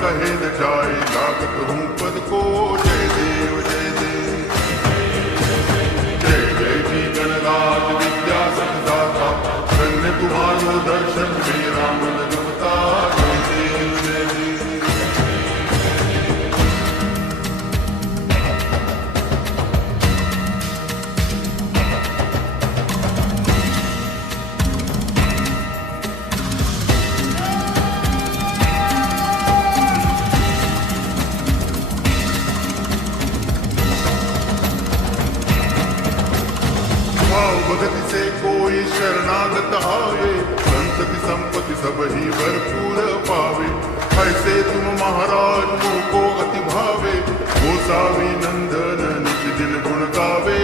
कहे न जाए, लागत हूँ पद को। जय देव जय देव, जय जय जी गणराज विद्या सतदाता, धन्य तुम्हारो दर्शन मेरा मन रमता। जय देव जय देव, भगति से कोई शरणागत आवे, संतति संपत्ति सब ही भरपूर पावे। ऐसे तुम महाराज मुझको अति भावे, गोसावी नंदन निज दिन गुण गावे।